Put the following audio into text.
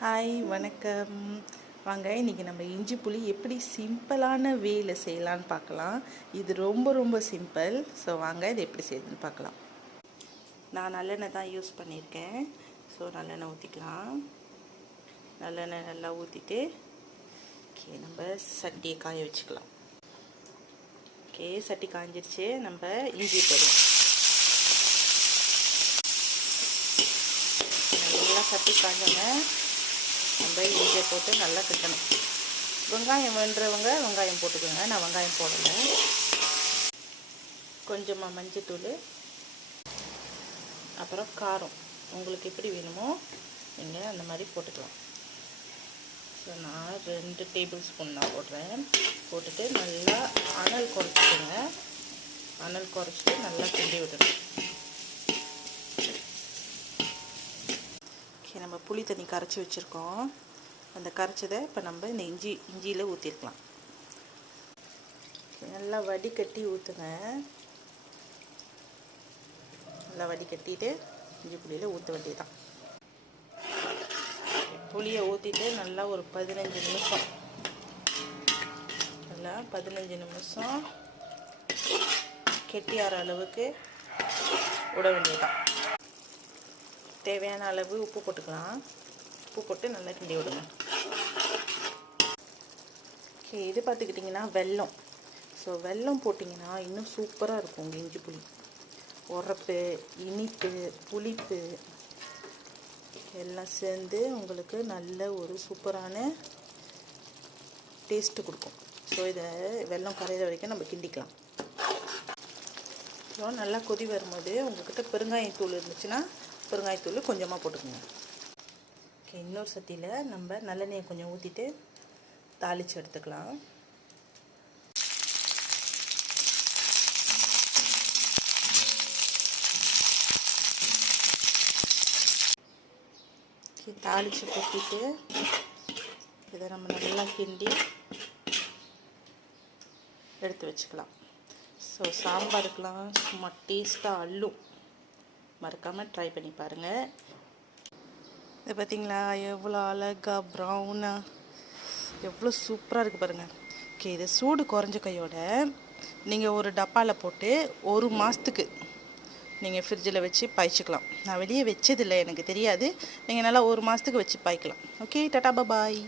Hi வணக்கம். வாங்க இன்றைக்கி நம்ம இஞ்சி புளி எப்படி சிம்பிளான வேல செய்யலான்னு பார்க்கலாம். இது ரொம்ப ரொம்ப சிம்பிள். ஸோ வாங்க இது எப்படி செய்யுதுன்னு பார்க்கலாம். நான் நல்லெண்ணெய் தான் யூஸ் பண்ணியிருக்கேன். ஸோ நல்லெண்ணெய் ஊற்றிக்கலாம். நல்லெண்ணெய் நல்லா ஊற்றிட்டு நம்ம சட்டியை காய வச்சுக்கலாம். சட்டி காஞ்சிருச்சு. நம்ம இஞ்சி போடுவோம். நல்லா சட்டி காஞ்சோங்க நம்ம இஞ்சியை போட்டு நல்லா கிட்டணும். வெங்காயம் வேண்டுறவங்க வெங்காயம் போட்டுக்கோங்க. நான் வெங்காயம் போடலை. கொஞ்சமாக மஞ்சத்தூள், அப்புறம் காரம் உங்களுக்கு எப்படி வேணுமோ நீங்கள் அந்த மாதிரி போட்டுக்கலாம். ஸோ நான் 2 டேபிள் ஸ்பூன் தான் போடுறேன். போட்டுட்டு நல்லா அனல் குறைச்சிடுங்க. அனல் குறைச்சிட்டு நல்லா கிண்டி விடணும். நம்ம புளி தண்ணி கரைச்சி வச்சுருக்கோம். அந்த கரைச்சதை இப்போ நம்ம இந்த இஞ்சியில் ஊற்றிருக்கலாம். நல்லா வடிகட்டி ஊற்றுங்க. நல்லா வடிகட்டிட்டு இஞ்சி புளியில் ஊற்ற வேண்டியதுதான். புளியை ஊற்றிட்டு நல்லா ஒரு 15 நிமிஷம் நல்லா 15 நிமிஷம் கெட்டியார அளவுக்கு விட வேண்டியதுதான். தேவையான அளவு உப்பு போட்டுக்கலாம். உப்பு போட்டு நல்லா கிண்டி விடுங்க. இது பார்த்துக்கிட்டிங்கன்னா வெல்லம். ஸோ வெல்லம் போட்டிங்கன்னா இன்னும் சூப்பராக இருக்கும் உங்கள் இஞ்சி புளி. உரப்பு, இனிப்பு, புளிப்பு எல்லாம் சேர்ந்து உங்களுக்கு நல்ல ஒரு சூப்பரான டேஸ்ட்டு கொடுக்கும். ஸோ இதை வெல்லம் கரையிற வரைக்கும் நம்ம கிண்டிக்கலாம். ஸோ நல்லா கொதி வரும்போது உங்கள்கிட்ட பெருங்காயத்தூள் இருந்துச்சுன்னா பெருங்காயத்தூள் கொஞ்சமாக போட்டுக்கோங்க. இன்னொரு சட்டியில் நம்ம நல்லெண்ணெயை கொஞ்சம் ஊற்றிட்டு தாளித்து எடுத்துக்கலாம். தாளித்து கொட்டிட்டு இதை நம்ம நல்லா கிண்டி எடுத்து வச்சுக்கலாம். ஸோ சாம்பாருக்கெலாம் சும்மா டேஸ்ட்டாக அள்ளும். மறக்காமல் ட்ரை பண்ணி பாருங்கள். இது பார்த்திங்களா எவ்வளோ அழகாக ப்ரௌனாக எவ்வளோ சூப்பராக இருக்குது பாருங்கள். இது சூடு குறைஞ்ச கையோட நீங்கள் ஒரு டப்பாவில் போட்டு 1 மாதத்துக்கு நீங்கள் ஃப்ரிட்ஜில் வச்சு பாய்ச்சிக்கலாம். நான் வெளியே வச்சதில்லை, எனக்கு தெரியாது. நீங்கள் நல்லா 1 மாதத்துக்கு வச்சு பாய்க்கலாம். ஓகே, டாடா பாய்.